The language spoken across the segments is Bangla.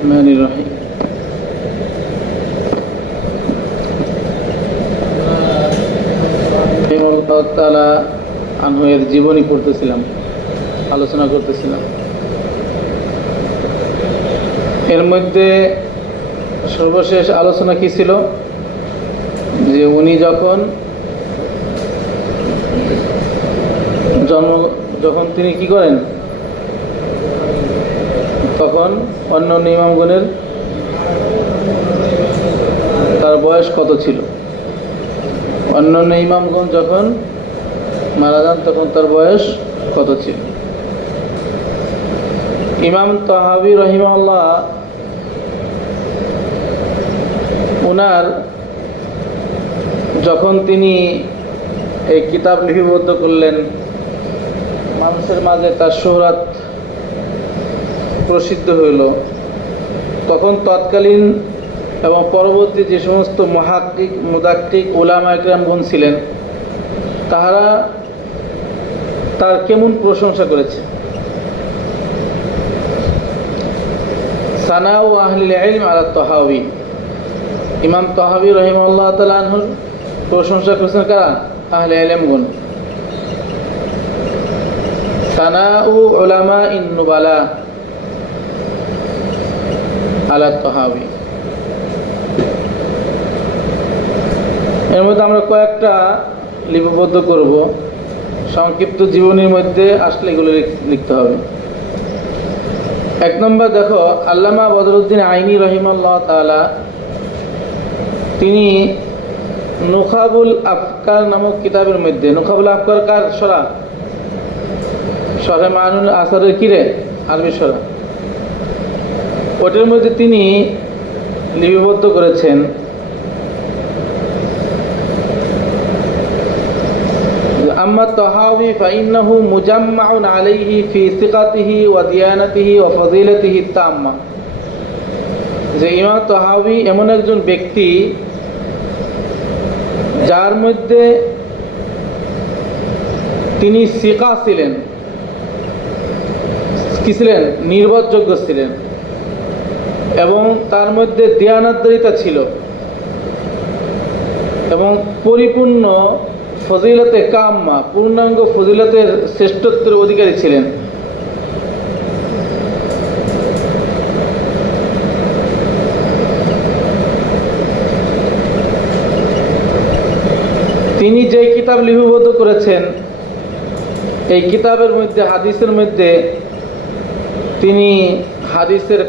রহমানির রহিম। আল্লাহ তাআলা আনহু এর জীবনী পড়তেছিলাম, আলোচনা করতেছিলাম। এর মধ্যে সর্বশেষ আলোচনা কি ছিল, যে উনি যখন তিনি কি করেন, তখন অন্য ইমামগণের তার বয়স কত ছিল। অন্যান্য ইমামগণ যখন মারা যান তখন তার বয়স কত ছিল। ইমাম তাহাবী রাহিমাহুল্লাহ ওনার যখন তিনি এই কিতাব লিপিবদ্ধ করলেন, মানুষের মাঝে তার শোহরাত প্রসিদ্ধ হইল, তখন তৎকালীন এবং পরবর্তী যে সমস্ত মুহাক্কিক মুদাক্কিক উলামা ইকরামগণ ছিলেন, তাহারা তার কেমন প্রশংসা করেছে। সানাউ আহলিল ইলম আলা তাহাবী, ইমাম তাহাবী রাহিমাহুল্লাহ তাআলা আনহুর প্রশংসা করেছেন কারা? আহলে ইলমগণ। সানাউ উলামা ইন নুবালা আলা তাহাবী। এর মধ্যে আমরা কয়েকটা লিপিবদ্ধ করব, সংক্ষিপ্ত জীবনীর মধ্যে আসলে এগুলো লিখতে হবে। এক নম্বর দেখো, আল্লামা বদরুদ্দিন আইনি রহিমাহুল্লাহ তাআলা তিনি নুখাবুল আফকার নামক কিতাবের মধ্যে, নুখাবুল আফকার কার সরা? শরহে মাআনুল আসারের কিরে আরবি সরা। ওটার মধ্যে তিনি লিপিবদ্ধ করেছেন আম্মা তাহাবী ফাইন্নাহু মুজাম্মাউন আলাইহি ফি সিকাতিহি ওয়া দিয়ানাতিহি ওয়া ফাযিলাতিহি তাম্মা, যে ইমাম তাহাবী এমন একজন ব্যক্তি যার মধ্যে তিনি সিকা ছিলেন, কি ছিলেন? নির্ভরযোগ্য ছিলেন, এবং তার মধ্যে দিয়ানাতদারিতা ছিল, এবং পরিপূর্ণ ফজিলতে কাম্মা, পূর্ণাঙ্গ ফজিলতের শ্রেষ্ঠত্বের অধিকারী ছিলেন। তিনি যে কিতাব লিপিবদ্ধ করেছেন, এই কিতাবের মধ্যে হাদিসের মধ্যে তিনি হাদিসের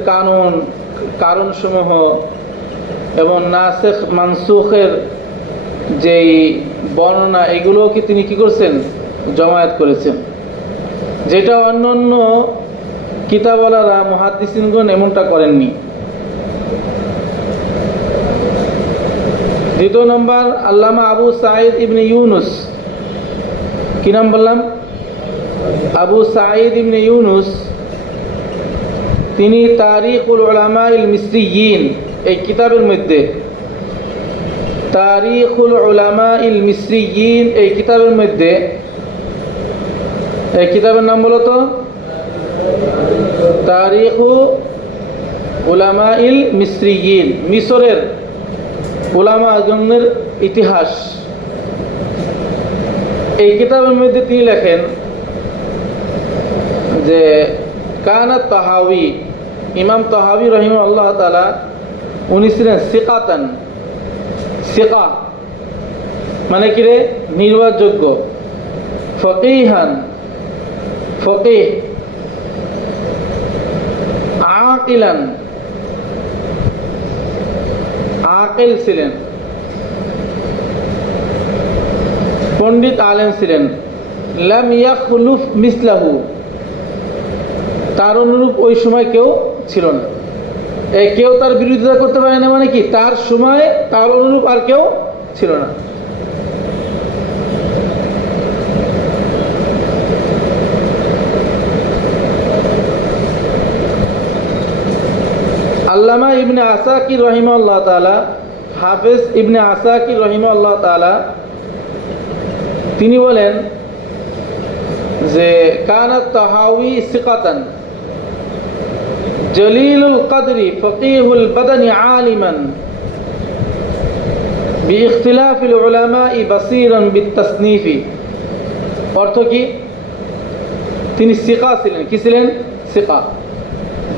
কারণসমূহ এবং নাসেখ মানসুখের যেই বর্ণনা, এগুলোকে তিনি কি করছেন? জমায়েত করেছেন, যেটা অন্যান্য কিতাবওয়ালারা মুহাদ্দিসিনগণ এমনটা করেননি। দ্বিতীয় নম্বর, আল্লামা আবু সাঈদ ইবনে ইউনুস। কি নাম বললাম? আবু সাঈদ ইবনে ইউনুস। তিনি তারিখুল উলামাইল মিসরিয়িন, এই কিতাবের মধ্যে তারিখুল উলামাইল মিসরিয়িন, এই কিতাবের মধ্যে, এই কিতাবের নাম বলো তো? তারিখু উলামাইল মিসরিয়িন, মিশরের উলামাগণের ইতিহাস। এই কিতাবের মধ্যে তিনি লেখেন যে কানাত তাহাবী, ইমাম তাহাবী রাহিমাহুল্লাহ তাআলা উনি ছিলেন সিকাতান। সিকা মানে কি রে? নির্ভরযোগ্য। ফকিহান, ফকিহ। আকিলান, আকিল ছিলেন, পণ্ডিত আলেম ছিলেন। লাম ইয়াখলুফ মিসলাহু, তার অনুরূপ ওই সময় কেউ ছিল না। কেউ তার বিরোধিতা করতে পারে না, মানে কি? তার সময় তার অনুরূপ আর কেউ ছিল না। আল্লামা ইবনে আসাকির রাহিমাহুল্লাহ তাআলা, হাফেজ ইবনে আসাকির রাহিমাহুল্লাহ তাআলা তিনি বলেন যে কানাত তাহাবী সিকাতান, জলিলুল কদরি ফকিহুল বাদানি আলিমান বিইখতিলাফিল উলামাই বাসীরান বিতাসনীফি। অর্থ কি? তিনি সিকা ছিলেন। কি ছিলেন? সিকা।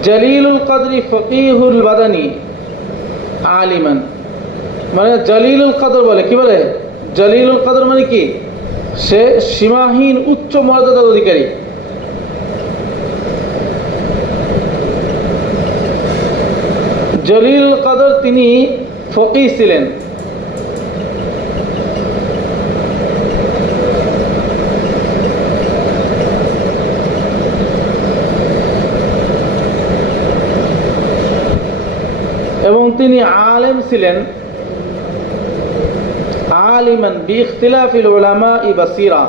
জলিলুল কদরি ফকিহুল বাদানি আলিমান, মানে জলিলুল কদর বলে কি বলে? জলিলুল কদর মানে কি? সে সীমাহীন উচ্চ মর্যাদার অধিকারী। জলিলুল কদর তিনি ফকিহ ছিলেন। এবং তিনি আলেম ছিলেন। আলিমান বিইখতিলাফিল উলামাই বাসীরা,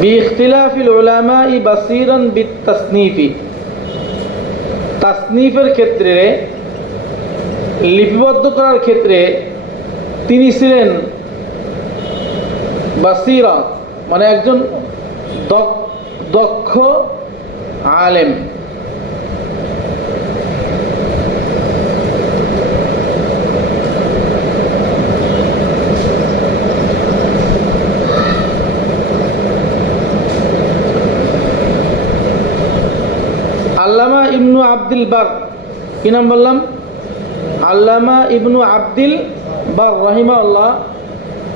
বিইখতিলাফিল উলামাই বাসীরান বিতাসনীফি। তাসনীফের ক্ষেত্রে, লিপিবদ্ধ করার ক্ষেত্রে তিনি ছিলেন বাসীরা, মানে একজন দক্ষ আলেম। আল্লামা ইবনু আব্দুল বার, কি নাম বললাম? আল্লামা ইবনু আব্দুল বার রাহিমাহুল্লাহ,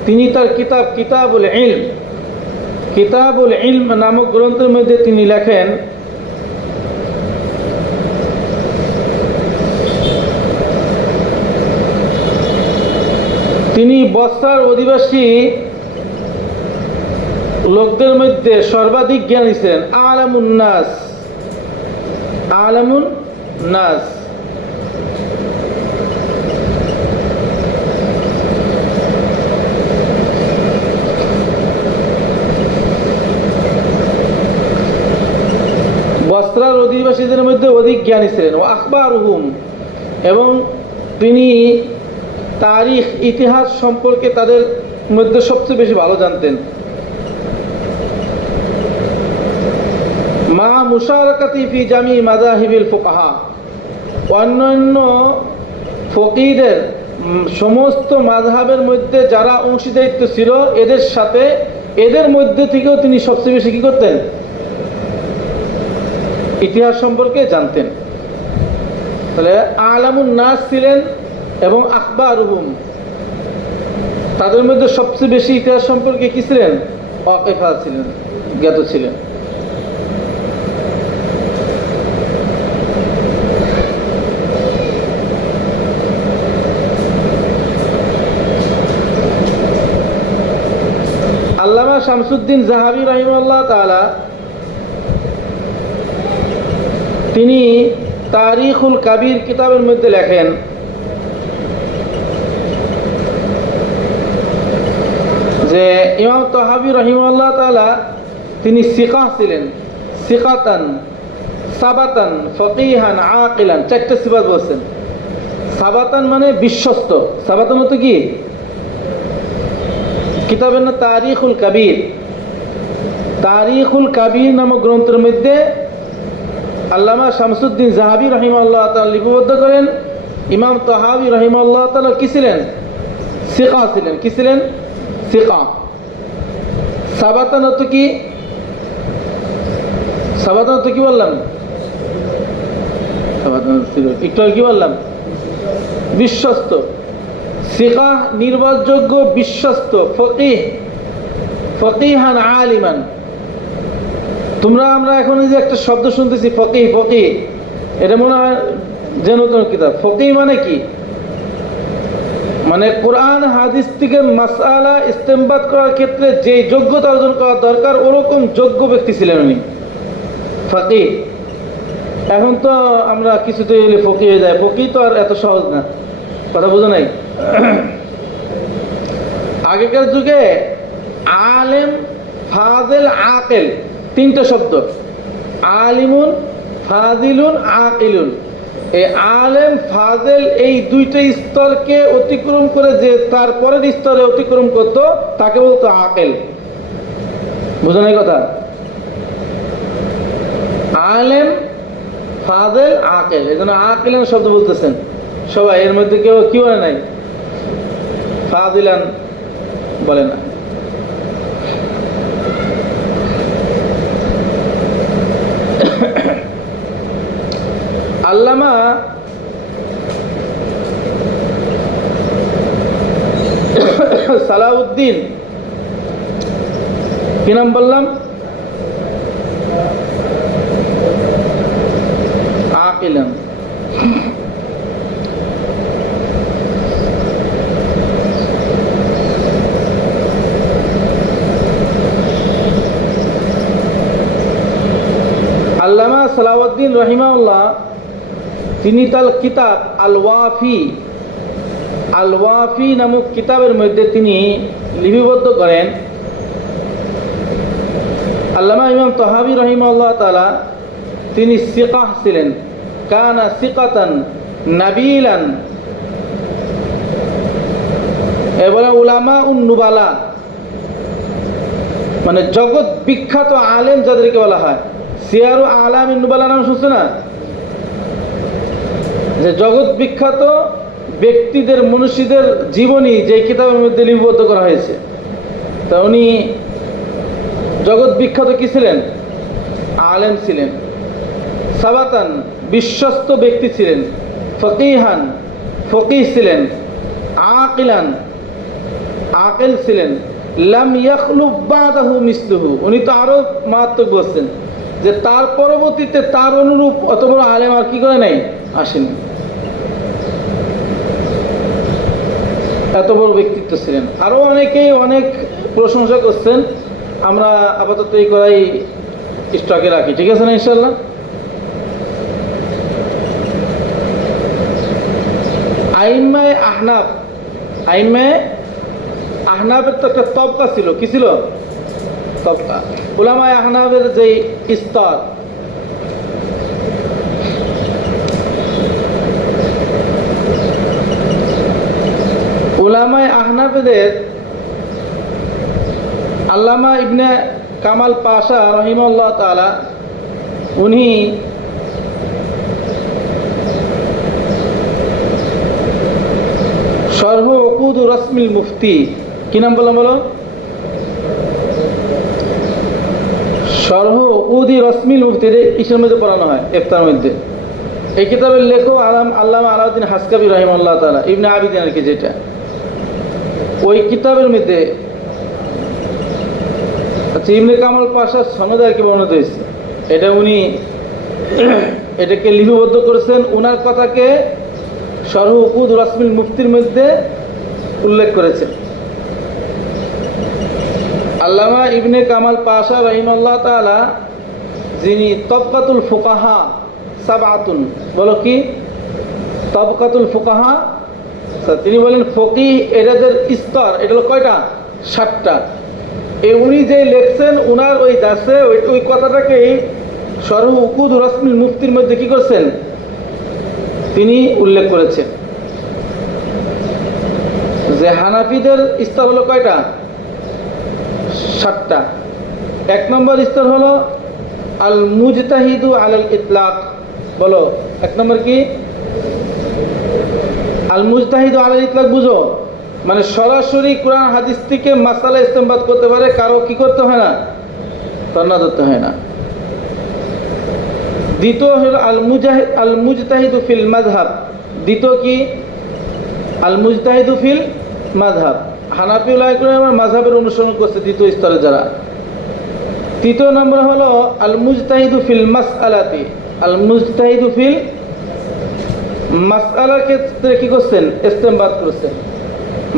তিনি তার কিতাব কিতাবুল ইলম, কিতাবুল ইলম নামক গ্রন্থের মধ্যে তিনি লেখেন, তিনি বসরার অধিবাসী লোকদের মধ্যে সর্বাধিক জ্ঞানী ছিলেন। আলামুন নাস, আলামুন নাস। বসরার অধিবাসীদের মধ্যে অধিক জ্ঞানী ছিলেন। ও আখবারুহুম, এবং তিনি তারিখ ইতিহাস সম্পর্কে তাদের মধ্যে সবচেয়ে বেশি ভালো জানতেন। মা মুশারাকাতি ফি জামি মাযাহিবিল ফুকাহা, অন্যান্য ফকিহদের সমস্ত মাযহাবের মধ্যে যারা অংশীদারিত্ব ছিল এদের সাথে, এদের মধ্যে থেকেও তিনি সবচেয়ে বেশি কি করতেন? ইতিহাস সম্পর্কে জানতেন। তাহলে আলামুন নাস ছিলেন এবং আখবারুহুম, তাদের মধ্যে সবচেয়ে বেশি ইতিহাস সম্পর্কে কি ছিলেন? ওয়াকিফা ছিলেন, জ্ঞাত ছিলেন। আল্লামা শামসুদ্দিন জাহাবি রাহিমাহুল্লাহ তাআলা, তিনি তারিখুল কাবির কিতাবের মধ্যে লেখেন যে ইমাম তাহাবি রাহিমাহুল্লাহ তাআলা তিনি সিকা ছিলেন। সিকাতান, সাবাতান, ফকিহান, আকিলান, চারটা সিফাত বলছেন। সাবাতান মানে বিশ্বস্ত। সাবাতান মতো কি? কিতাবের নাম তারিখুল কাবির। তারিখুল কাবির নামক গ্রন্থের মধ্যে আল্লামা শামসুদ্দিন জাহাবি রাহিমাহুল্লাহ তাআলা লিপিবদ্ধ করেন, ইমাম তাহাবি রাহিমাহুল্লাহ তাআলা কি ছিলেন? সিকা ছিলেন। কি ছিলেন? সিকা। সাবাতান অর্থ কি? সাবাতান অর্থ কি বললাম? সাবাতান একটু কি বললাম? বিশ্বস্ত। সিকা নির্ভরযোগ্য, বিশ্বস্ত। ফকিহ, ফকিহান আলিমান। আমরা এখন যে একটা শব্দ শুনতেছি ফকিহ, ফকিহ, এটা মনে হয় যে নতুন কিতাব। ফকিহ মানে কি? মানে কোরআন হাদিস থেকে মাসআলা ইস্তেমবাদ করার ক্ষেত্রে যে যোগ্যতা অর্জন করা দরকার ওরকম যোগ্য ব্যক্তি ছিলেন উনি, ফকিহ। এখন তো আমরা কিছুতে এলে ফকিহ হয়ে যায়। ফকিহ তো আর এত সহজ না, কথা বোঝো নাই? আগেকার যুগে আলেম, ফাজিল, আকিল, তিনটা শব্দ। আলিমুন, ফাজিলুন, আকিলুন। এই আলেম ফাজেল এই দুইটা স্তরকে অতিক্রম করে যে তারপরের স্তরে অতিক্রম করত তাকে বলতো আকেল। বুঝলেন এই কথা? আলেম ফাজেল আকেল, এই জন্য আকেলান শব্দ বলতেছেন সবাই, এর মধ্যে কেউ কি বলে নাই, ফাজিলান বলে না। আল্লামা সালাউদ্দিন, কি নাম বললাম, আকিলান, আল্লামা সালাউদ্দিন রহিমাহুল্লাহ তিনি তার কিতাব আল ওয়াফি নামক কিতাবের মধ্যে তিনি লিপিবদ্ধ করেন, আল্লামা ইমাম তাহাবী রহিমাহুল্লাহ তাআলা তিনি সিকাহ ছিলেন, কানা সিকাতান নাবিলান, এবারে উলামা উন নুবালা, মানে জগৎ বিখ্যাত আলেম যাদেরকে বলা হয়। সিয়ারু আলামিন নুবালা নাম শুনছে না? যে জগৎ বিখ্যাত ব্যক্তিদের, মনীষীদের জীবনী যে কিতাবের মধ্যে লিপিবদ্ধ করা হয়েছে, তা উনি জগৎ বিখ্যাত কি ছিলেন? আলেম ছিলেন, সাবাতান বিশ্বস্ত ব্যক্তি ছিলেন, ফকিহান ফকিহ ছিলেন, আকিলান আকিল ছিলেন, লাম ইয়াখলুক বাদাহু মিসলুহু, উনি তো আরো মারাত্মক বলছেন যে তার পরবর্তীতে তার অনুরূপ অত বড় আলেম আর কি করে নাই, আসেনি। এত বড় ব্যক্তিত্ব ছিলেন। আরো অনেকেই অনেক প্রশংসা করছেন, আমরা আপাতত এই করাই স্টকে রাখি, ঠিক আছে না ইনশাল্লাহ। আইম্মায়ে আহনাফ, আইম্মায়ে আহনাফের তো একটা তবকা ছিল, কি ছিল? তবকা। উলামায়ে আহনাফের যে স্তর, উলামায়ে আহনাফের আল্লামা ইবনে কামাল পাশা রহিমাহুল্লাহ তাআলা উনি শরহ উকুদ রসমিল মুফতি, কি নাম বললাম বলো? শরহ উকুদি রসমিল মুফতি, ইসের মধ্যে পড়ানো হয় ইফতার মধ্যে। এই কিতাবের লেখক আল্লামা আলাউদ্দিন হাসকাবি রহিমাহুল্লাহ তাআলা, ইবনে আবিদিন আর কি, যেটা ওই কিতাবের মধ্যে আচ্ছা ইবনে কামাল পাশার সনদে আর কি বর্ণিত হয়েছে, এটা উনি এটাকে লিপিবদ্ধ করেছেন, উনার কথাকে শরহ উকুদ রসমিল মুফতির মধ্যে উল্লেখ করেছেন। আল্লামা ইবনে কামাল পাশা রহিমাহুল্লাহ তাআলা যিনি তবকাতুল ফুকাহা সাবআতুন, বলো কি তবকাতুল ফুকাহা, তিনি বলেন ফকিহ এদের স্তর, এটা হলো কয়টা? 7টা। এই উনি যে লেখছেন উনার ওই দাসে ওই কথাটাকেই শরহ উকুদ রসমিল মুফতির মধ্যে কি করছেন, তিনি উল্লেখ করেছেন যে হানাফিদের স্তর হলো কয়টা? 7টা। 1 নম্বর স্তর হলো আল মুজতাহিদু আলাল ইতলাক, বলো 1 নম্বর কি? আল মুজতাহিদু আলাল ইতলাক বুঝো, মানে সরাসরি কোরআন হাদিস থেকে মাসালা ইস্তেমবাদ করতে পারে, কারো কি করতে হয় না, তন্না ধরতে হয় না। দ্বিতীয় হলো আল মুজতাহিদু ফিল মাযহাব, দ্বিতীয় কি? আল মুজতাহিদু ফিল মাযহাব, হানাফি উলামায়ে মাযহাবের অনুসরণ করছে দ্বিতীয় স্তরে যারা। তৃতীয় নম্বর হলো আল মুজতাহিদু ফিল মাসআলাতি, আল মুজতাহিদু ফিল মাসআলার ক্ষেত্রে কি করছেন, ইস্তেমবাদ করেছেন,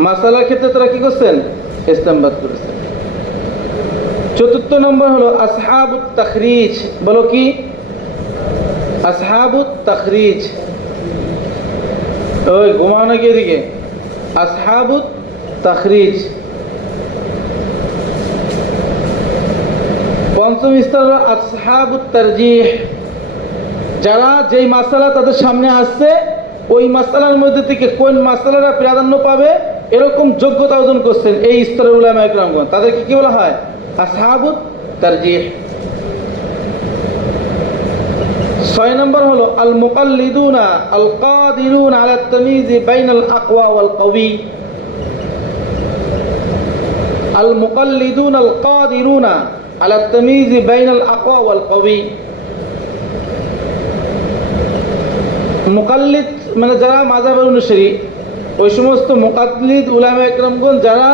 মাসালার ক্ষেত্রে তারা কি করছেন, ইস্তেমবাদ করেছেন। চতুর্থ নম্বর হলো আসহাবুত তাখরিজ, বলো কি? আসহাবুত তাখরিজ, ওই ঘুমাও নাকি এদিকে, আসহাবুত তাখরিজ। পঞ্চম স্তর হলো আসহাবুত তারজিহ, যারা যেই মাসালা তাদের সামনে আসছে ওই মাসালার মধ্যে থেকে কোন মাসালাটা প্রাধান্য পাবে এরকম যোগ্যতা অর্জন করছেন এই স্তরের উলামায়ে কেরামগণ, তাদেরকে কি বলা হয়? আসহাবুত তারজিহ। 6 নম্বর হলো আল মুকাল্লিদুনা আল কাদিরুন আলা তামিজ বাইনাল আকওয়া ওয়াল কওয়ি। আল মুকাল্লিদুন আল কাদিরুনা আলা তামিজ বাইনাল আকওয়া ওয়াল কওয়ি। মুকাল্লিদ মানে যারা মাযহাবের অনুসারী, ওই সমস্ত মুকাল্লিদ উলামায়ে কেরামগণ যারা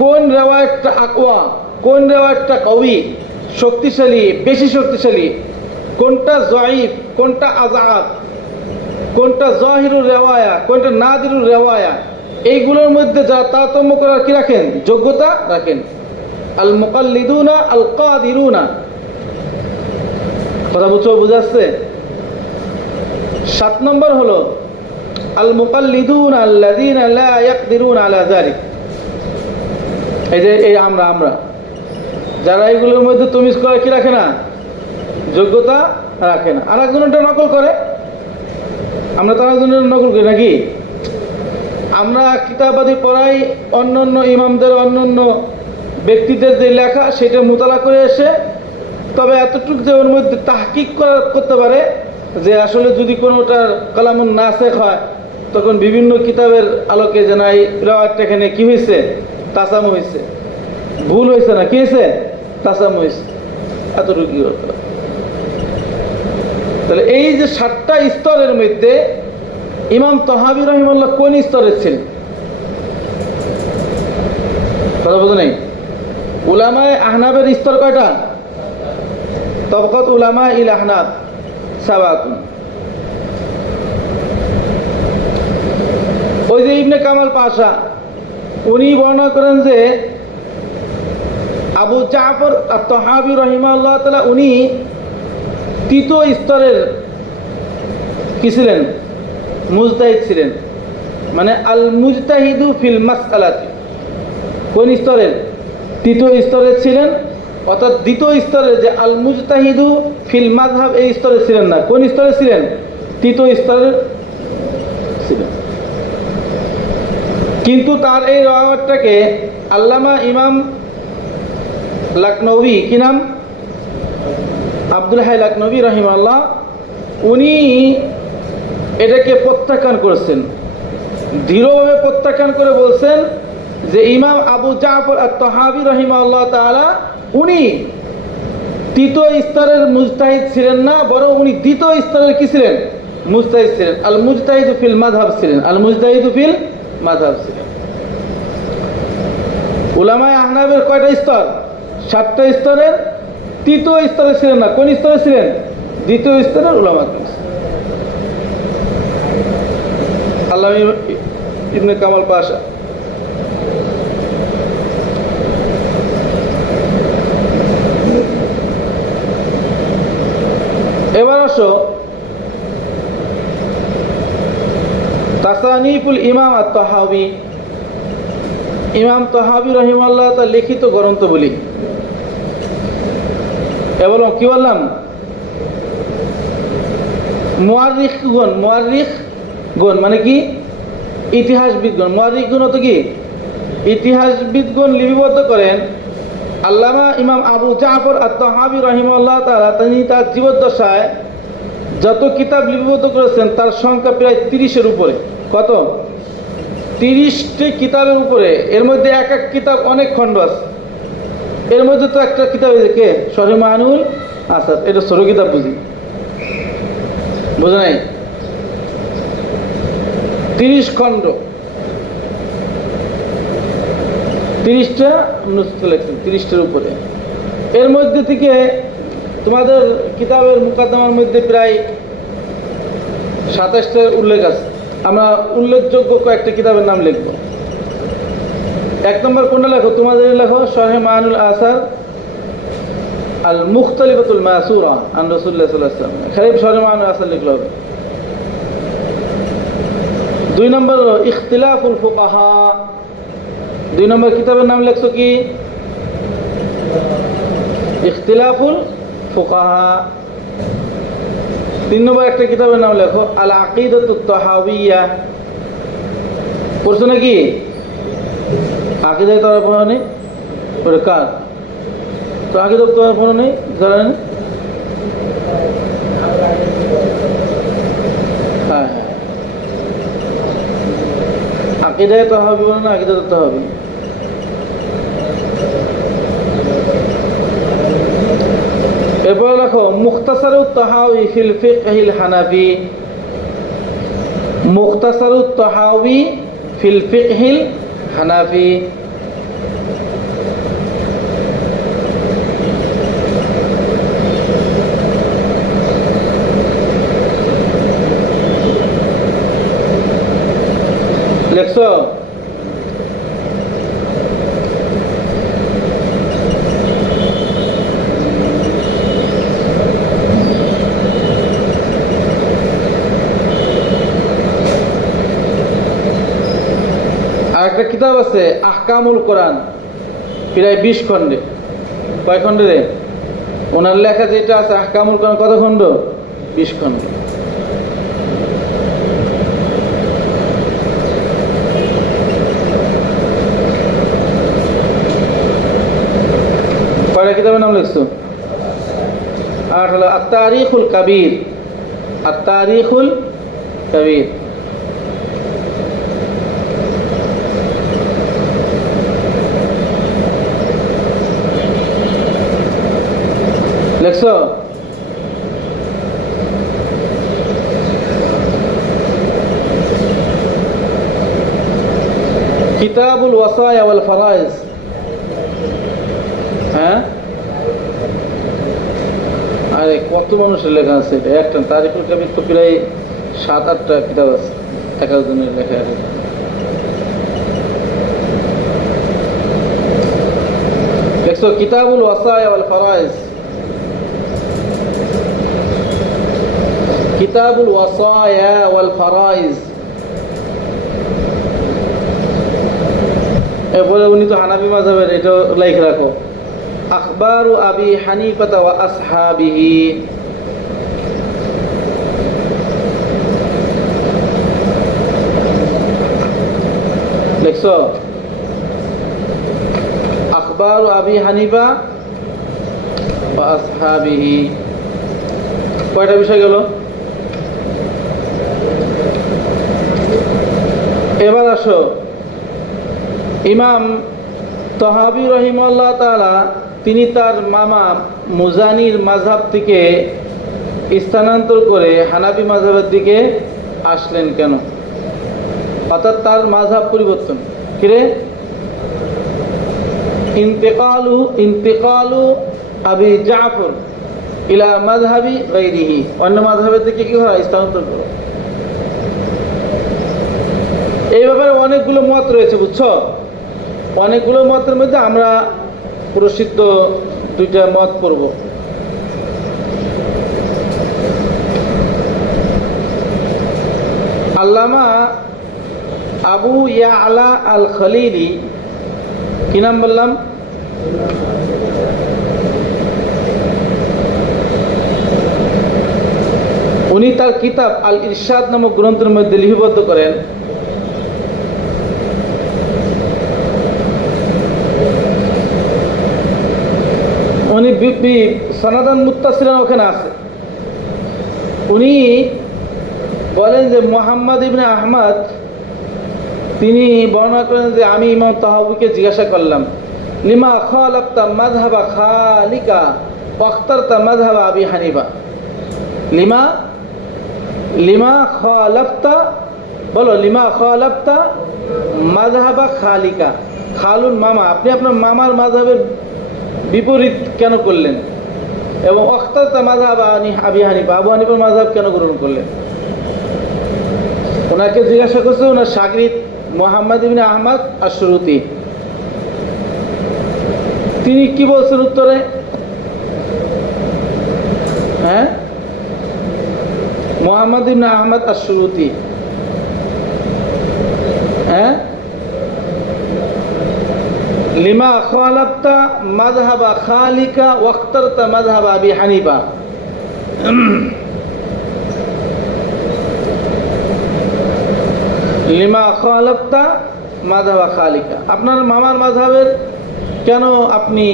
কোন রিওয়ায়াতটা আকওয়া, কোন রিওয়ায়াতটা কওয়ি, শক্তিশালী, বেশি শক্তিশালী, কোনটা জয়ীফ, কোনটা আযআব, কোনটা জাহিরুর রিওয়ায়া, কোনটা নাদিরুর রিওয়ায়া, এইগুলোর মধ্যে যারা তারতম্য করার কি রাখেন? যোগ্যতা রাখেন। আল মুকাল্লিদুনা আল কাদিরুনা। কথা বুঝাচ্ছে? 7 নম্বর হলো আল মুকাল্লিদুন আল্লাযীনা লা ইয়াকদিরুনা আলা যালিক। এই যে এই আমরা যারা এগুলোর মধ্যে তমিজ করে কি রাখে না? যোগ্যতা রাখে না। আর একজনটা নকল করে, আমরা তার একজনের নকল করি নাকি? আমরা কিতাবাদি পড়াই অন্যান্য ইমামদের, অন্যান্য ব্যক্তিদের যে লেখা সেটা মোতালা করে এসে, তবে এতটুকু যে ওর মধ্যে তাহকিক করতে পারে যে আসলে যদি কোনোটার কালামুন নাসেখ হয় তখন বিভিন্ন কিতাবের আলোকে যে না এই রিওয়ায়াতটা এখানে কি হয়েছে? তাসামু হয়েছে, ভুল হয়েছে, না কি হয়েছে? তাসামু হয়েছে, এতটুকু কি করতে পারে। তাহলে এই যে 7টা স্তরের মধ্যে ইমাম তাহাবী রাহিমাহুল্লাহ কোন স্তরের ছিলেন? কথা বলতে নেই। উলামায়ে আহনাবের স্তর কয়টা? তাবাকাত উলামা ইল আহনাব সাবাতুন। ওই যে ইবনে কামাল পাশা উনি বর্ণনা করেন যে আবু জাফর আত-তাহাবী রাহিমাহুল্লাহ তাআলা উনি 3য় স্তরের কি ছিলেন? মুজতাহিদ ছিলেন। মানে আল মুজতাহিদু ফিল মাসআলাতি। কোন স্তরের? 3য় স্তরের ছিলেন। অর্থাৎ 2য় স্তরের যে আল মুজতাহিদু ফিল মাযহাব এই স্তরে ছিলেন না। কোন স্তরে ছিলেন? 3য় স্তরের ছিলেন। কিন্তু তার এই রিওয়ায়াতটাকে আল্লামা ইমাম লাকনবী, কি নাম? আব্দুল হাই লাকনবী রাহিমাহুল্লাহ, উনি এটাকে প্রত্যাখ্যান করেছেন, দৃঢ়ভাবে প্রত্যাখ্যান করে বলছেন যে ইমাম আবু জাফর আত-তাহাবী রাহিমাহুল্লাহ তাআলা উনি 3য় স্তরের মুজতাহিদ ছিলেন না, বরং উনি 2য় স্তরের কি ছিলেন? মুজতাহিদ ছিলেন। আল মুজতাহিদু ফিল মাযহাব ছিলেন। আল মুজতাহিদু ফিল মাযহাব ছিলেন। উলামায়ে আহনাবের কয়টা স্তর? 7টা স্তরের 3য় স্তরে ছিলেন না। কোন স্তরে ছিলেন? 2য় স্তরের উলামা। আল্লামা ইবনে কামাল পাশা। এবার আসো তাসানিফুল ইমাম আত-তাহাবী। ইমাম তাহাবী রাহিমাহুল্লাহ তার লিখিত গ্রন্থ বলি। এবং কি বললাম? মুআররিখগণ, মুআররিখগণ মানে কি? ইতিহাসবিদগণ। মুআররিখগণ তো কি? ইতিহাসবিদগণ লিপিবদ্ধ করেন আল্লামা ইমাম আবু জাফর আত-তাহাবী রাহিমাহুল্লাহ তাআলা তিনি তার জীবদ্দশায় যত কিতাব লিপিবদ্ধ করেছেন তার সংখ্যা প্রায় 30-এর উপরে। কত? 30টি কিতাবের উপরে। এর মধ্যে এক এক কিতাব অনেক খণ্ড আছে। এর মধ্যে তো একটা কিতাব আছে কে? শরহ মাআনুল আসার। এটা ছোট কিতাব, বুঝে নাই? 30 খণ্ড, 30টা নুসখা লেখছেন, 30টার উপরে। এর মধ্যে থেকে তোমাদের কিতাবের মুকাদ্দমার মধ্যে প্রায় 27টার উল্লেখ আছে। আমরা উল্লেখযোগ্য কয়েকটা কিতাবের নাম লিখব। 1 নম্বর কোনটা লেখো? তোমাদের লেখো শরহ মাআনুল আসার আল মুখতালিফাতুল মাসুরা আন রাসূলুল্লাহ সাল্লাল্লাহু আলাইহি ওয়াসাল্লাম। খালি শরহ মাআনুল আসার লিখলে হবে। 2 নম্বর ইখতিলাফুল ফুকাহা। 2 নম্বর কিতাবের নাম লেখছো কি? ইখতিলাফুল ফুকাহা। 3 নম্বর একটা কিতাবের নাম লেখো আল আকিদাতুত তাহাউইয়া। পড়ছো নাকি? আকিদা তারা পড়া নেই? ওটা কার? তো আকিদা তোমার পড়া নেই, জানেন? হ্যাঁ হ্যাঁ, আকিদায় তাহাউই বলে না, আকিদা তাহাউই। এরপর দেখো মুখতাসারুত তাহাউই ফিল ফিকহিল হানাফি। মুখতাসারুত তাহাউই ফিল ফিকহিল হানাফি। লেখছো? আর একটা কিতাব আছে আহকামুল কোরআন, প্রায় 20 খণ্ডে। কয় খণ্ডে রে? ওনার লেখা যেটা আছে আহকামুল কোরআন, কত খণ্ড? 20 খণ্ড। কয়টা কিতাবের নাম লিখছো? আর হলো আত-তারিখুল কাবীর। আত-তারিখুল কাবীর। লিখছো? কিতাবুল ওয়াসায়া ওয়াল ফারাইজ। হ্যাঁ, আরে কত মানুষের লেখা আছে এটা! একটা তারিখুল কাবীর তো প্রায় 7-8টা কিতাব আছে, এক একজনের লেখা আছে। দেখছো? কিতাবুল ওয়াসায়া ওয়াল ফারাইজ। কিতাবুল ওয়াসায়া ওয়াল ফারাইজ। এরপরে উনি তো হানাফি মাযহাবের, এটা লিখে রাখো আখবারু আবি হানিফা ওয়া আসহাবিহি। লিখছো? আখবারু আবি হানিফা ওয়া আসহাবিহি। কয়টা বিষয় গেল? এবার আসো, ইমাম তাহাবী রাহিমাহুল্লাহ তাআলা তিনি তার মামা মুজানির মাযহাব থেকে স্থানান্তর করে হানাফি মাযহাবের দিকে আসলেন কেন? অর্থাৎ তার মাযহাব পরিবর্তন। কিরে? ইন্তেকালু আবি জাফর ইলা মাযহাবি গায়রিহি। অন্য মাযহাবের দিকে কি হয়? স্থানান্তর করো। এই ব্যাপারে অনেকগুলো মত রয়েছে, বুঝছো? অনেকগুলো মতের মধ্যে আমরা প্রসিদ্ধ 2টা মত পড়ব। আল্লামা আবু ইয়ালা আল খলিলি, কি নাম বললাম? উনি তার কিতাব আল ইরশাদ নামক গ্রন্থের মধ্যে লিপিবদ্ধ করেন উনি সনাতন মুত্তাসিরান ওখানে আছে। উনি বলেন যে মুহাম্মদ ইবনে আহমদ তিনি বর্ণনা করেন যে আমি ইমাম তাহাউইকে জিজ্ঞাসা করলাম, লিমা খালাফতা মাযহাবা খালিকা ওয়াখতারতা মাযহাবা আবি হানিফা। লিমা খালাফতা, বলো, লিমা খালাফতা মাযহাবা খালিকা। খালুন মামা, আপনি আপনার মামার মাযহাবের বিপরীত কেন করলেন? এবং ওয়াখতারতা মাযহাবা আবি হানিফা, আবু হানিফার মাযহাব কেন গ্রহণ করলেন? ওনাকে জিজ্ঞাসা করছে ওনার শাগরিদ মুহাম্মদ ইবনে আহমদ আশ-শুরুতি। তিনি কি বলছেন উত্তরে? হ্যাঁ, মুহাম্মদ ইবনে আহমদ আশ-শুরুতি, হ্যাঁ, লিমা খালাফতা মাযহাবা খালিকা ওয়াখতারতা মাযহাবা আবি হানিফা। লিমা খালাফতা মাযহাবা খালিকা, আপনার মামার মাযহাবের কেন আপনি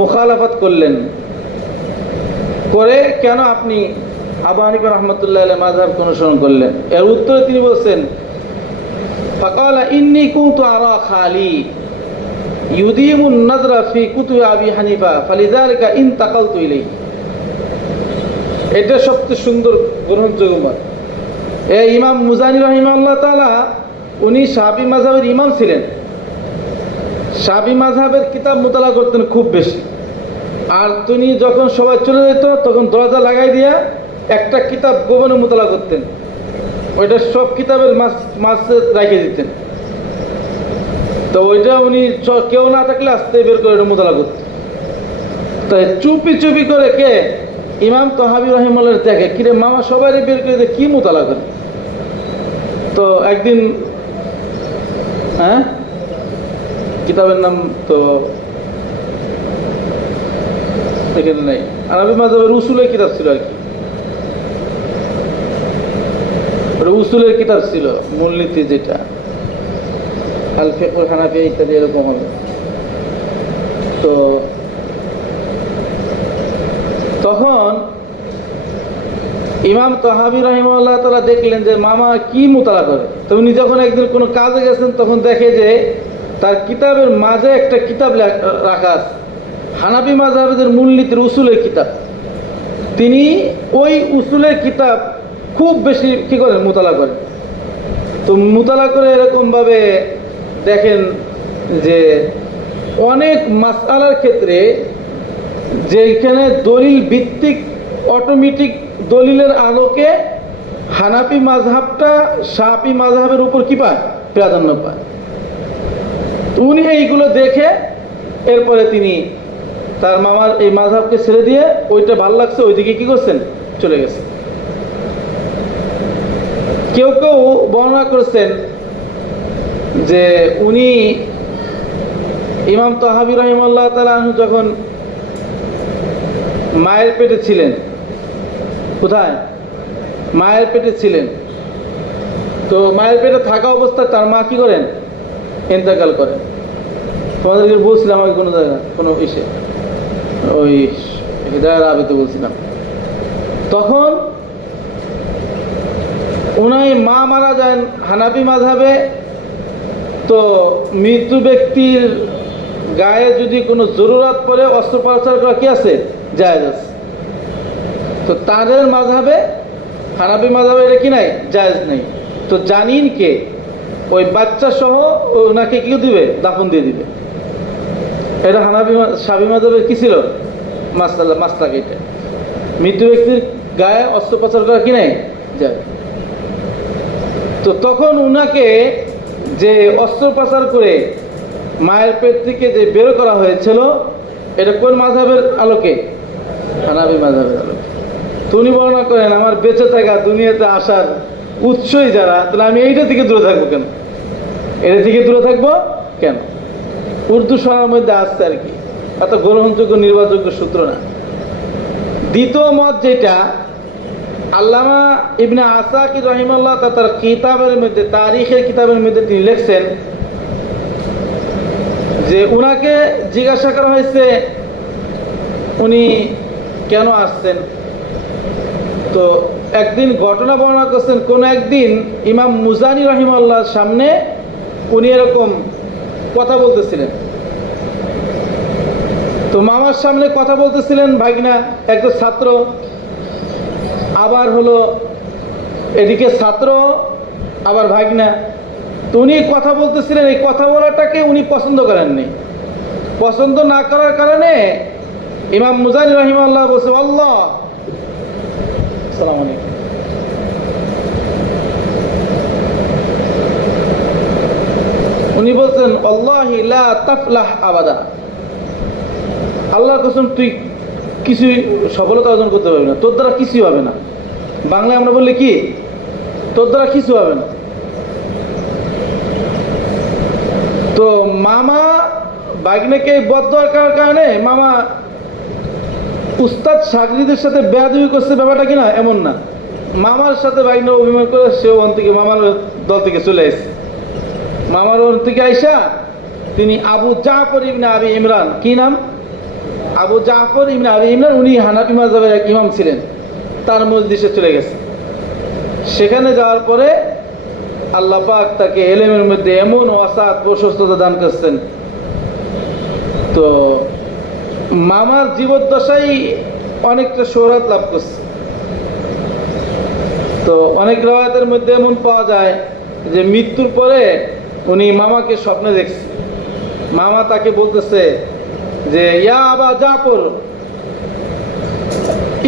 মুখালাফাত করলেন, করে কেন আপনি আবু হানিফা রাহমাতুল্লাহ আলাইহি মাযহাবকে অনুসরণ করলেন? এর উত্তরে তিনি বলছেন, ফাকালা ইন্নী কুনতু আরা খালি ইউদিমুন নাযরা ফি কুতুবি আবি হানিফা ফালিযালিকা ইনতাকালতু ইলাইহি। এটা সবচেয়ে সুন্দর গ্রহণযোগ্য মত। এই ইমাম মুজানি রাহিমাহুল্লাহ তাআলা উনি শাফি মাযহাবের ইমাম ছিলেন। শাফি মাযহাবের কিতাব মুতালা করতেন খুব বেশি। আর তিনি যখন সবাই চলে যেত তখন দরজা লাগাই দিয়া একটা কিতাব গোপনে মুতালা করতেন, ওইটা সব কিতাবের মাঝে রেখে দিতেন। তো ওইটা উনি কেউ না থাকলে আস্তে বের করে এটা মুতালা করতেন। তাই চুপি চুপি করে কে ইমাম তাহাবী রাহিমাহুল্লাহ দেখে, কিরে মামা সবাই বের করে দিয়ে কি মুতালা করে। তো একদিন কিতাবের নাম তো এখানে নেই, আরবি মাযহাবের উসুলের কিতাব ছিল আর কি, উসুলের কিতাব ছিল, মূলনীতি যেটা আল ফিকহুল হানাফি ইত্যাদি এরকম হবে। তো তখন ইমাম তাহাবী রাহিমাহুল্লাহ তাআলা দেখলেন যে মামা কি মুতালা করে। তো উনি যখন একদিন কোনো কাজে গেছেন তখন দেখে যে তার কিতাবের মাঝে একটা কিতাব রাখা আছে, হানাফি মাযহাবের মূলনীতির উসুলের কিতাব। তিনি ওই উসুলের কিতাব খুব বেশি কি করেন, মুতালা করেন। তো মুতালা করে এরকমভাবে দেখেন যে অনেক মাসআলার ক্ষেত্রে যেখানে দলিল ভিত্তিক অটোমেটিক দলিলের আলোকে হানাফি মাযহাবটা শাফি মাযহাবের উপর কি পায়, প্রাধান্য পায়। উনি এইগুলো দেখে এরপরে তিনি তার মামার এই মাযহাবকে ছেড়ে দিয়ে ওইটা ভাল লাগছে ওইদিকে কি করছেন, চলে গেছে। কেউ কেউ বর্ণনা করেছেন যে উনি ইমাম তাহাবী রাহিমাহুল্লাহ তাআলা যখন মায়ের পেটে ছিলেন, কোথায়, মায়ের পেটে ছিলেন, তো মায়ের পেটে থাকা অবস্থায় তার মা কি করেন, ইন্তেকাল করেন। তোমাদেরকে বলছিলাম আমি কোনো জায়গা কোনো ইসে ওই হিদায়ার আবেতে বলছিলাম, তখন উনাই মা মারা যান হানাফি মাযহাবে। তো মৃত্যু ব্যক্তির গায়ে যদি কোনো জরুরত পড়ে অস্ত্রোপচার করা কি আছে, জায়েজ আছে। তো তাদের মাযহাবে হানাফি মাযহাবে এটা কি নাই, জায়েজ নেই। তো জানিন কে ওই বাচ্চা সহ ওনাকে কি দিবে, দাফন দিয়ে দিবে। এটা হানাফি শাফি মাযহাবের কি ছিল, মাসলাক। এটা মৃত্যু ব্যক্তির গায়ে অস্ত্রোপচার করা কি নাই, জায়েজ। তো তখন উনাকে যে অস্ত্রোপচার করে মায়ের পেট থেকে যে বের করা হয়েছিল এটা কোন মাযহাবের আলোকে, হানাফি মাযহাবের আলোকে। তো উনি বর্ণনা করেন আমার বেঁচে থাকা দুনিয়াতে আসার উৎসই যারা, তাহলে আমি এইটা থেকে দূরে থাকবো কেন, এটা থেকে দূরে থাকবো কেন। উর্দু শোনার মধ্যে আসছে আর কি, এত গ্রহণযোগ্য নির্ভরযোগ্য সূত্র না। দ্বিতীয় মত যেটা আল্লামা ইবনে আসাকির রাহিমাহুল্লাহ তার কিতাবের মধ্যে, তারিখের কিতাবের মধ্যে তিনি লিখছেন যে উনাকে জিজ্ঞাসা করা হয়েছে উনি কেন আসছেন। তো একদিন ঘটনা বর্ণনা করছেন, কোন একদিন ইমাম মুজানি রাহিমাহুল্লাহর সামনে উনি এরকম কথা বলতেছিলেন। তো মামার সামনে কথা বলতেছিলেন, ভাগনা একজন ছাত্র, আবার হলো এদিকে ছাত্র আবার ভাগনা। তো উনি কথা বলতেছিলেন, এই কথা বলাটাকে উনি পছন্দ করেননি। পছন্দ না করার কারণে ইমাম মুজানি রাহিমাহুল্লাহ বলছে, আল্লাহ আসসালামু আলাইকুম, উনি বলছেন আল্লাহি লা তাফলাহ আবাদা, আল্লাহর কসম তুই কিছুই সফলতা অর্জন করতে পারবি না, তোর দ্বারা কিছুই হবে না। বাংলায় আমরা বললে কি, তোর দ্বারা কিছু হবে না। তো মামা বাগনাকে বদদোয়া করার কারণে মামা উস্তাদ শাগরিদের সাথে বেয়াদবি করছে, ব্যাপারটা কিনা এমন না। মামার সাথে ভাগ্নে অভিমান করে সেও ওখান থেকে মামার দল থেকে চলে এসেছে। মামার ওখান থেকে আইসা তিনি আবু জাফর ইবনে আবি ইমরান, কি নাম? আবু জাফর ইবনে আবি ইমরান, উনি হানাফি মাযহাবের এক ইমাম ছিলেন, তার মজলিসে চলে গেছে। সেখানে যাওয়ার পরে আল্লাহ পাক তাকে এলেমের মধ্যে এমন ওয়াসাত প্রশস্ততা দান করছেন, তো মামার জীবদ্দশায় অনেকটা শোহরত লাভ করছে। তো অনেক রাওয়ায়াতের মধ্যে এমন পাওয়া যায় যে মৃত্যুর পরে উনি মামাকে স্বপ্নে দেখছে। মামা তাকে বলতেছে যে ইয়া আবা জাফর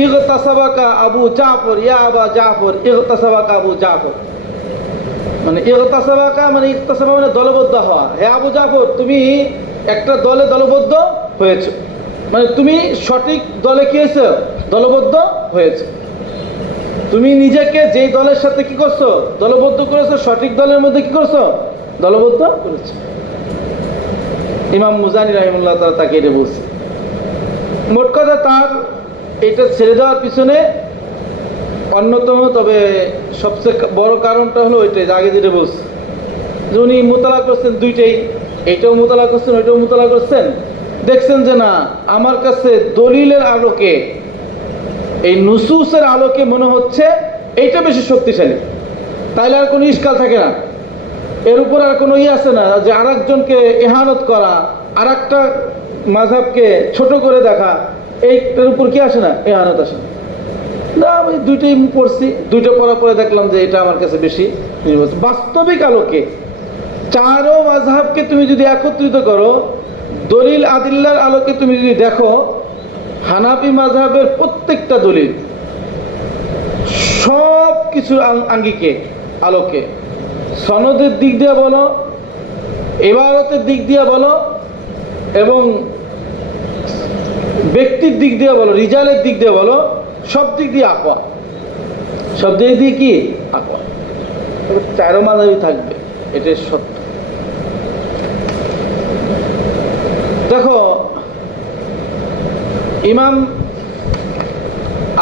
ইগতাসাবাকা আবু জাফর, ইয়া আবা জাফর ইগতাসাবাকা আবু জাফর, মানে ইগতাসাবাকা মানে ইগতাসাবা মানে দলবদ্ধ হওয়া। হে আবু জাফর, তুমি একটা দলে দলবদ্ধ হয়েছো, মানে তুমি সঠিক দলে কি হয়েছো? দলবদ্ধ হয়েছে। তুমি নিজেকে যেই দলের সাথে কি করছো? দলবদ্ধ করেছো, সঠিক দলের মধ্যে কি করছো? দলবদ্ধ করেছো। ইমাম মুজানি রাহিমাহুল্লাহ তাআলা তাকে এটা বলছে। মোট কথা তার এটা ছেড়ে দেওয়ার পিছনে অন্যতম, তবে সবচেয়ে বড় কারণটা হলো ওইটাই, আগে যেটা বলছে যে উনি মোতালা করছেন দুইটাই, এইটাও মোতালা করছেন ওইটাও মোতালা করছেন। দেখছেন যে না, আমার কাছে দলিলের আলোকে, এই নুসুসের আলোকে মনে হচ্ছে এইটা বেশি শক্তিশালী, তাইলে আর কোনো ইশকাল থাকে না। এর উপর আর কোনো আছে না যে আর একজনকে ইহানত করা, আর একটা মাযহাবকে ছোট করে দেখা, এইটার উপর কি আসে না? ইহানত আসে না। আমি দুইটাই পড়ছি, দুইটা পড়ার পরে দেখলাম যে এটা আমার কাছে বেশি নির্ভর। বাস্তবিক আলোকে চারও মাযহাবকে তুমি যদি একত্রিত করো, দলিল আদিল্লার আলোকে তুমি যদি দেখো, হানাফি মাযহাবের প্রত্যেকটা দলিল সব কিছুর আঙ্গিকে আলোকে, সনদের দিক দিয়ে বলো, ইবারতের দিক দিয়ে বলো, এবং ব্যক্তির দিক দিয়ে বলো, রিজালের দিক দিয়ে বলো, সব দিক দিয়ে আকওয়া, সব দিক দিয়ে কি আকওয়া। চারো মাযহাবই থাকবে, এটাই সত্য। দেখো, ইমাম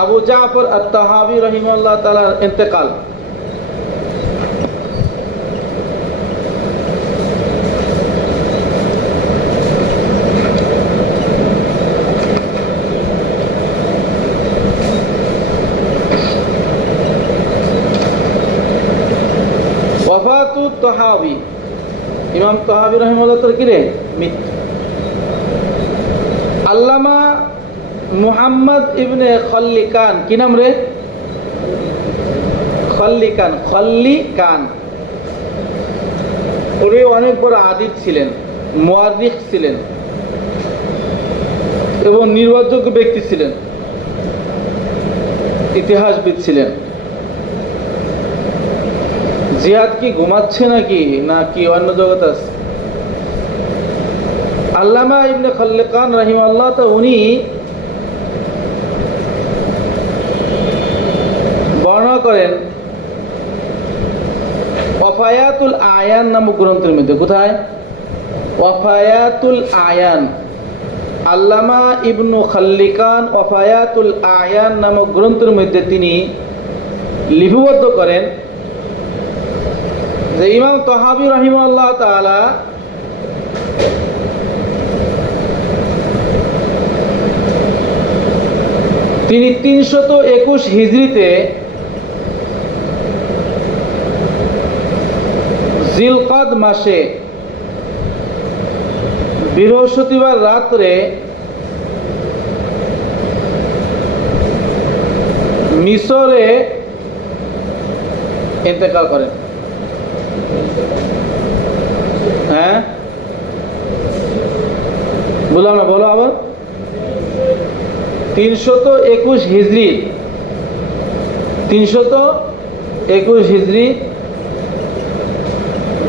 আবু জাফর আত-তাহাবী রাহিমাহুল্লাহ তাআলার ইন্তেকাল, ওয়াফাতুত তাহাবী, ইমাম তাহাবী রাহিমাহুল্লাহ তাআলা কি রে? মৃত্যু। আল্লামা মুহাম্মদ ইবনে খল্লিকান, কি নাম রে? খল্লিকান, খল্লিকান। উনি অনেক বড় আদিব ছিলেন, মুআররিখ ছিলেন এবং নির্ভরযোগ্য ব্যক্তি ছিলেন, ইতিহাসবিদ ছিলেন। জিহাদ কি ঘুমাচ্ছে নাকি, না কি অন্য জগৎ আছে? আল্লামা ইবনে খল্লিকান রাহিমাহুল্লাহ, তো উনি বর্ণনা করেন ওয়াফায়াতুল আয়ান নামক গ্রন্থের মধ্যে। কোথায়? ওয়াফায়াতুল আয়ান, আল্লামা ইবনু খল্লিকান ওয়াফায়াতুল আয়ান নামক গ্রন্থের মধ্যে তিনি লিপিবদ্ধ করেন যে ইমাম তাহাবী রাহিমাহুল্লাহ তাআলা তিনি 321 হিজরিতে জিলকাদ মাসে বৃহস্পতিবার রাত্রে মিশরে ইন্তেকাল করেন। হ্যাঁ, বললাম না, বলো আবার। 321 হিজরি, 321 হিজরি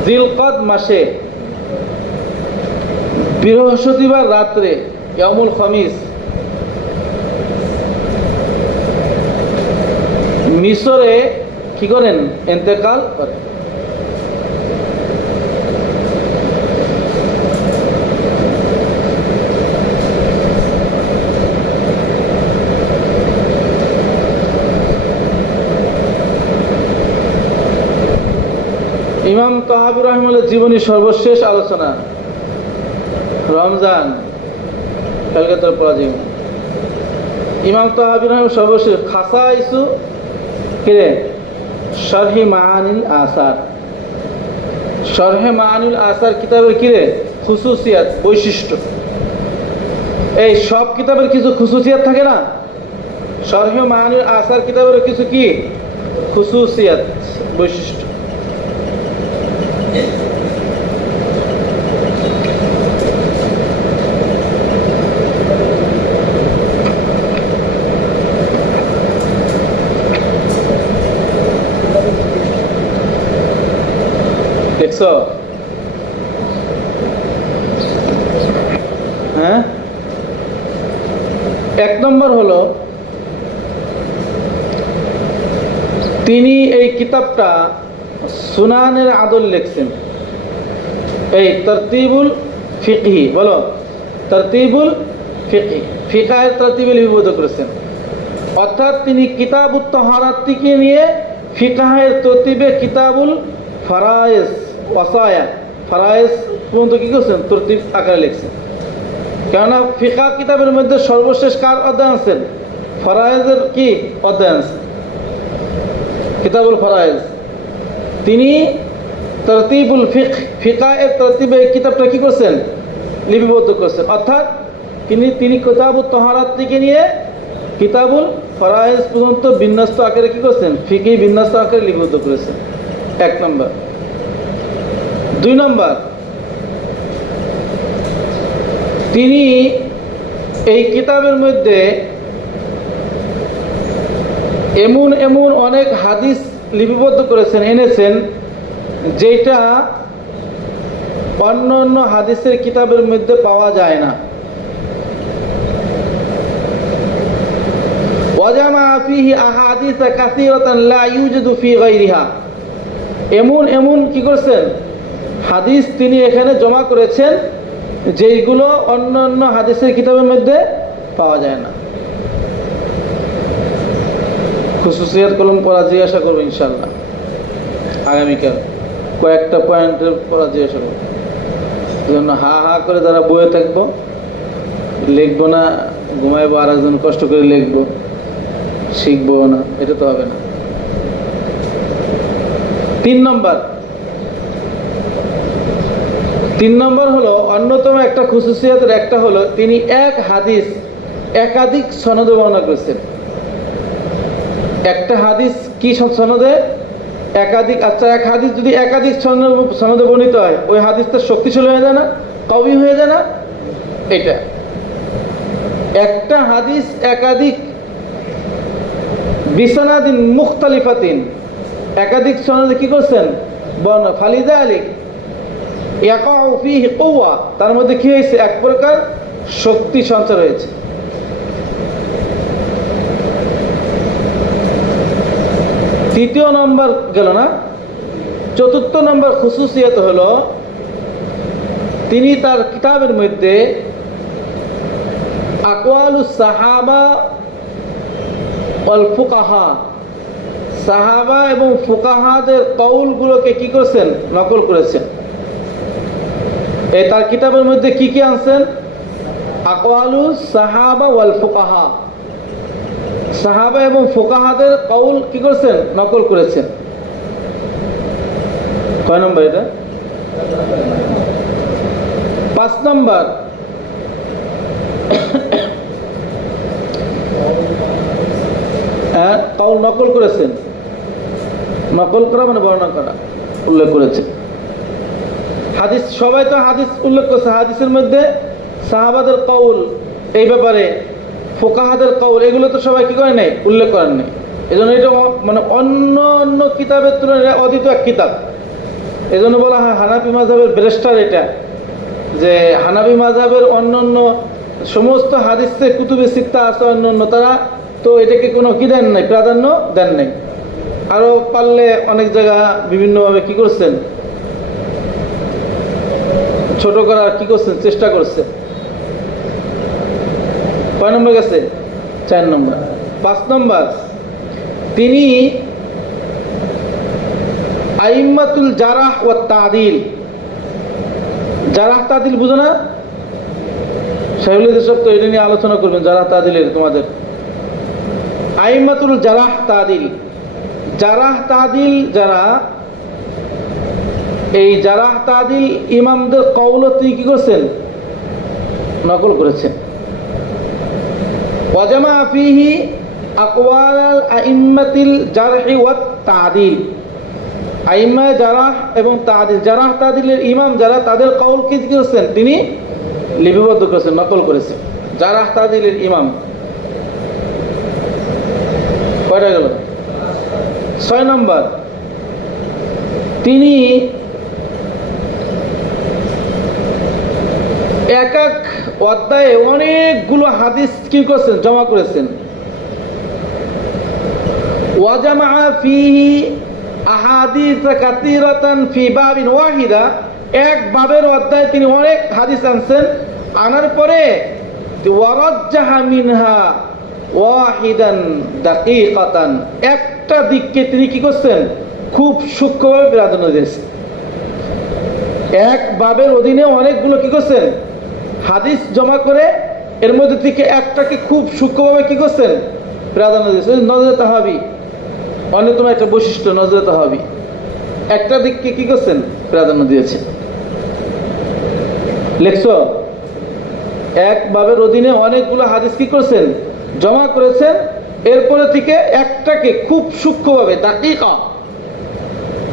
জিলকাদ মাসে বৃহস্পতিবার রাত্রে, ইয়ামুল খামিস, মিশরে কি করেন? ইন্তেকাল করেন। ইমাম তাহাবী রাহিমাহুল্লাহ জীবনী সর্বশেষ আলোচনা রমজান কালকে তোর পড়া জীবন। ইমাম তাহাবী রাহিমাহুল্লাহ সর্বশেষ খাসাইসু কিরে শরহি মাআনিল আসার, শরহে মাআনিল আসার কিতাবের কিরে খুসুসিয়াত বৈশিষ্ট্য। এই সব কিতাবের কিছু খুসুসিয়াত থাকে না, শরহে মাআনিল আসার কিতাবের কিছু কি খুসুসিয়াত বৈশিষ্ট্য। দেখছো? হ্যাঁ, এক নম্বর হলো তিনি এই কিতাবটা সুনানের আদল লিখছেন। এই তরতিবুল ফিকহি, বলো তরতিবুল ফিকহি, ফিকাহের তরতিবে লিপিবদ্ধ করেছেন। অর্থাৎ তিনি কিতাবুত তাহারাত থেকে নিয়ে ফিকাহের তরতিবে কিতাবুল ফারায়েজ ওয়াসায়া ফারায়েজ পর্যন্ত কি করছেন তরতিব আকারে লিখছেন। কেননা ফিকা কিতাবের মধ্যে সর্বশেষ কার অধ্যায় আছেন? ফারায়েজের কি অধ্যায় আছে, কিতাবুল ফারায়েজ। তিনি তরতিবুল ফিকা এর তরতিবে এই কিতাবটা কি করছেন লিপিবদ্ধ করছেন। অর্থাৎ তিনি কিতাবুত তাহারাত থেকে নিয়ে কিতাবুল ফারায়েজ পর্যন্ত বিন্যস্ত আকারে কি করছেন ফিকি বিন্যস্ত আকারে লিপিবদ্ধ করেছেন। এক নম্বর। দুই নম্বর, তিনি এই কিতাবের মধ্যে এমন এমন অনেক হাদিস লিপিবদ্ধ করেছেন, এনেছেন, যেটা অন্য অন্য হাদিসের কিতাবের মধ্যে পাওয়া যায় না। ওয়াজামা ফিহি আহাদিস কাসীরাতান লা ইউজাদু ফি গায়রিহা, এমন এমন কি করছেন হাদিস তিনি এখানে জমা করেছেন যেইগুলো অন্য অন্য হাদিসের কিতাবের মধ্যে পাওয়া যায় না। খুসুসিয়াত কলম পড়া জিজ্ঞাসা করবো ইনশাল্লাহ আগামীকাল, কয়েকটা পয়েন্টের পড়া জিজ্ঞাসা করবো। জন্য হা হা করে যারা বইয়ে থাকবো, লিখবো না, ঘুমাইবো, আর একজন কষ্ট করে লিখবো, শিখবো না, এটা তো হবে না। তিন নম্বর হলো অন্যতম একটা খুসুসিয়াতের একটা হলো তিনি এক হাদিস একাধিক সনদে বর্ণনা করেছেন। একটা হাদিস কি সনদে একাধিক, আচ্ছা এক হাদিস যদি একাধিক সনদে বর্ণিত হয় ওই হাদিসটা শক্তিশালী হয়ে যায় না, কবি হয়ে যায় না? এটা একটা হাদিস একাধিক বিসানাদিন মুখতালিফাতিন একাধিক সনদে কি করছেন বর্ণনা, ফালিদা আলী ইয়াকাউ ফীহি কুওয়া, তার মধ্যে কি হয়েছে এক প্রকার শক্তি সঞ্চার হয়েছে। তৃতীয় নম্বর গেল না, চতুর্থ নম্বর খুসুসিয়ত হলো তিনি তার কিতাবের মধ্যে আকওয়ালুস সাহাবা ওয়াল ফুকাহা, সাহাবা এবং ফুকাহাদের কওলগুলোকে কি করেছেন নকল করেছেন। এই তার কিতাবের মধ্যে কি কি আনছেন? আকওয়ালুস সাহাবা ওয়াল ফুকাহা, সাহাবা এবং ফুকাহাদের কওল কি করেছেন নকল করেছেন। কয় নম্বর এটা? 5 নম্বর, কওল নকল করেছেন, নকল করা মানে বর্ণনা করা, উল্লেখ করেছে। হাদিস সবাই তো হাদিস উল্লেখ করছে, হাদিসের মধ্যে সাহাবাদের কওল এই ব্যাপারে ফুকাহাদের কওল এগুলো তো সবাই কি করে নাই উল্লেখ করেন নাই। এই জন্য এটা মানে অন্য অন্য কিতাবের তুলনায় অদ্বিতীয় এক কিতাব। এই জন্য বলা হয় হানাফি মাযহাবের ব্রেস্টার এটা, যে হানাফি মাযহাবের অন্য অন্য সমস্ত হাদিসে কুতুবে সিত্তা আছে অন্য অন্য, তারা তো এটাকে কোনো কি দেন নাই, প্রাধান্য দেন নাই। আরও পারলে অনেক জায়গা বিভিন্নভাবে কি করছেন ছোট করার কি করছেন চেষ্টা করছে। কয় নম্বর গেছে? 4 নম্বর। 5 নম্বর, তিনি আইম্মাতুল জারাহ ওয়া তাদিল। জারাহ তাদিল বুঝো না? শাইখুল সব তো এটা নিয়ে আলোচনা করবেন, জারাহ তাদিলের তোমাদের। আইম্মাতুল জারাহ তাদিল, জারাহ তাদিল যারা, এই জারাহ তাদিল ইমামদের কওল তিনি কি করছেন? নকল করেছেন। ওয়াজামা ফিহি আকওয়াল আইম্মাতিল জারহি ওয়া তাদিল, আইম্মা জারাহ এবং তাদিল, জারাহ তাদিলের ইমাম যারা, তাদের কওল কি করেছেন? তিনি লিপিবদ্ধ করেছেন, নকল করেছেন। জারাহ তাদিলের ইমাম কয়টা গেল? 6 নম্বর, তিনি এক এক অধ্যায়ে অনেকগুলো হাদিস কি করেছেন? জমা করেছেন। ওয়াজামা ফিহি আহাদিস কাসীরাতান ফি বাবিন ওয়াহিদা, এক বাবের অধ্যায়ে তিনি অনেক হাদিস আনছেন। আনার পরে ওয়ারাজ্জাহা মিনহা ওয়াহিদান দাকিকাতান, একটা দিককে তিনি কি করছেন? খুব সূক্ষ্মভাবে প্রাধান্য দিয়েছেন। এক বাবের অধীনে অনেকগুলো কি করছেন? হাদিস জমা করে এর মধ্যে থেকে একটাকে খুব সূক্ষ্মভাবে কি করছেন? প্রাধান্য দিয়েছেন। নজরে তাহাবি অন্যতম একটা বৈশিষ্ট্য, নজরে তাহাবি একটা দিককে কি করছেন? প্রাধান্য দিয়েছে। লেখছো, এক বাবের অধীনে অনেকগুলো হাদিস কি করছেন? জমা করেছেন। এরপরে থেকে একটাকে খুব সূক্ষ্মভাবে, দাকিকা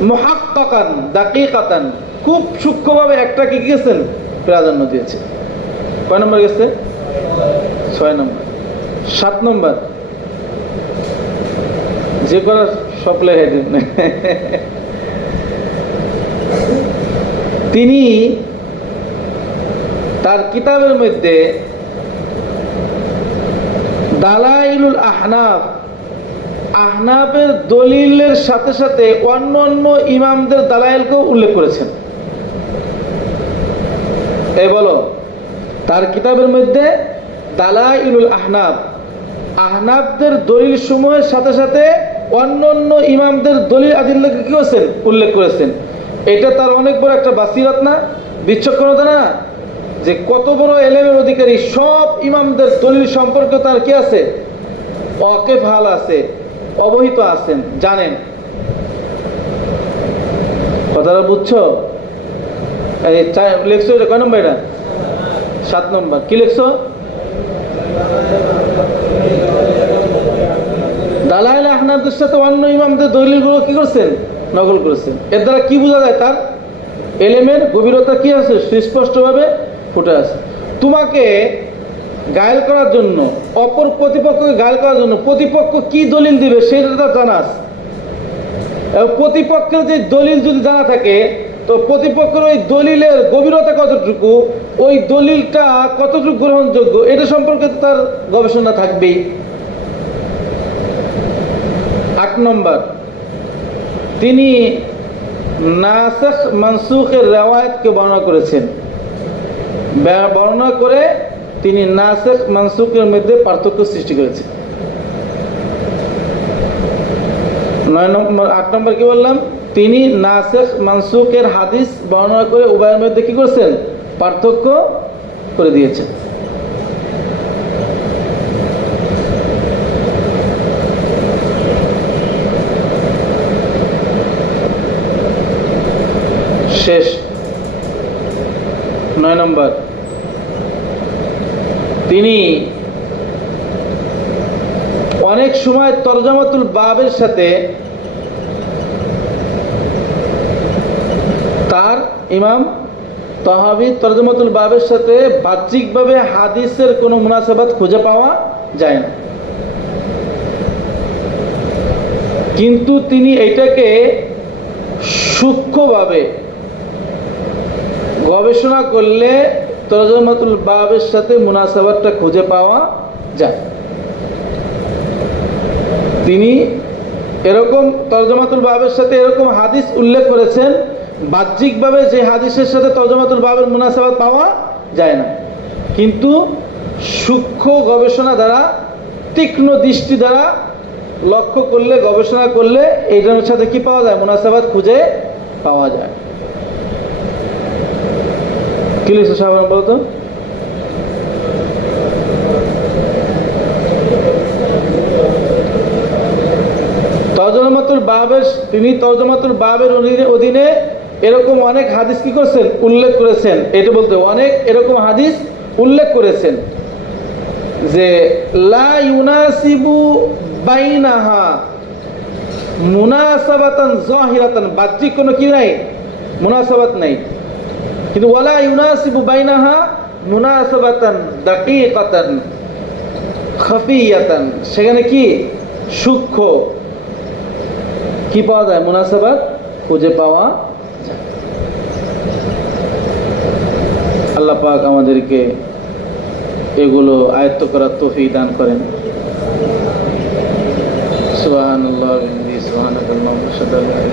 মুহাক্কাকান দাকিকাতান, খুব সূক্ষ্মভাবে একটাকে কি গেছেন? প্রাধান্য দিয়েছে। কয় নম্বর গেছে? 6 নম্বর। 7 নম্বর, যে করার সব লেখা দিন। তিনি তার কিতাবের মধ্যে দালাইলুল আহনাফ, আহনাফের দলিলের সাথে সাথে অন্য অন্য ইমামদের দালাইলকেও উল্লেখ করেছেন। এই বলো, তার কিতাবের মধ্যে দালাইলুল আহনাফ, আহনাফদের দলিল সমূহের সাথে সাথে অন্য অন্য ইমামদের দলিল আদিল্লাহকে কি করেছেন? উল্লেখ করেছেন। এটা তার অনেক বড় একটা বাসিরত না, বিচক্ষণতা না, যে কত বড় এলেমের অধিকারী। সব ইমামদের দলিল সম্পর্কে তার কি আছে? ওয়াকিফ হাল আছে, অবহিত আছেন, জানেন। কথাটা বুঝছো? এই লেখছো এটা কয় নম্বর? এটা 7 নম্বর। কি লেখছো? দালাইল আহনাফদের সাথে অন্য ইমামদের দলিলগুলো কি করছেন? নকল করেছেন। এর দ্বারা কি বোঝা যায়? তার এলেমের গভীরতা কি আছে? সুস্পষ্টভাবে ফুটে আছে। তোমাকে গায়েল করার জন্য, অপর প্রতিপক্ষকে গায়েল করার জন্য প্রতিপক্ষ কি দলিল দিবে সেটা জানা আছে। এবং প্রতিপক্ষের যে দলিল যদি জানা থাকে, তো প্রতিপক্ষের ওই দলিলের গভীরতা কতটুকু, ওই দলিলটা কতটুকু গ্রহণযোগ্য, এটা সম্পর্কে তার গবেষণা থাকবেই। 8 নম্বর, তিনি নাসখ মানসুখের রেওয়ায়েতকে বর্ণনা করেছেন। বর্ণনা করে তিনি নাসখ মানসুখের মধ্যে পার্থক্য সৃষ্টি করেছেন। 9 নম্বর। 8 নম্বর কি বললাম? তিনি নাসখ মানসুখের হাদিস বর্ণনা করে উভয়ের মধ্যে কি করেছেন? পার্থক্য করে দিয়েছেন। শেষ 9 নম্বর, তিনি অনেক সময় তরজামাতুল বাবের সাথে, তার ইমাম তাহাবী তরজামাতুল বাবের সাথে বাহ্যিকভাবে হাদিসের কোনো মুনাসাবাত খুঁজে পাওয়া যায় না, কিন্তু তিনি এটাকে সূক্ষ্মভাবে গবেষণা করলে তরজামাতুল বাবের সাথে মুনাসাবাতটা খুঁজে পাওয়া যায়। তিনি এরকম তরজামাতুল বাবের সাথে এরকম হাদিস উল্লেখ করেছেন, বাহ্যিকভাবে যে হাদিসের সাথে তরজামাতুল বাবের মুনাসাবাত পাওয়া যায় না, কিন্তু সূক্ষ্ম গবেষণা দ্বারা, তীক্ষ্ণ দৃষ্টি দ্বারা লক্ষ্য করলে, গবেষণা করলে এইটার সাথে কি পাওয়া যায়? মুনাসাবাত খুঁজে পাওয়া যায়। কি লিখছো সাহাবান বলতো? তরজমাতুল বাবের, তিনি তরজমাতুল বাবের অধীনে এরকম অনেক হাদিস কি করছেন? উল্লেখ করেছেন। এটা বলতে অনেক এরকম হাদিস উল্লেখ করেছেন যে লা ইউনাসিবু বাইনাহা মুনাসাবাতান যাহিরাতান, বাহ্যিক কোনো কি নাই? মুনাসাবাত নাই। কিন্তু ওয়ালা ইউনাসিবু বাইনাহা মুনাসাবাতান দাকিকাতান খাফিয়াতান, সেখানে কি সূক্ষ্ম কি পাওয়া যায়? মুনাসাবাত খুঁজে পাওয়া যায়। আল্লাহ পাক আমাদেরকে এগুলো আয়ত্ত করার তৌফিক দান করেন। সুবহানাল্লাহ ওয়া বিহামদিহি, সুবহানাকাল্লাহুম্মা ওয়া বিহামদিকা।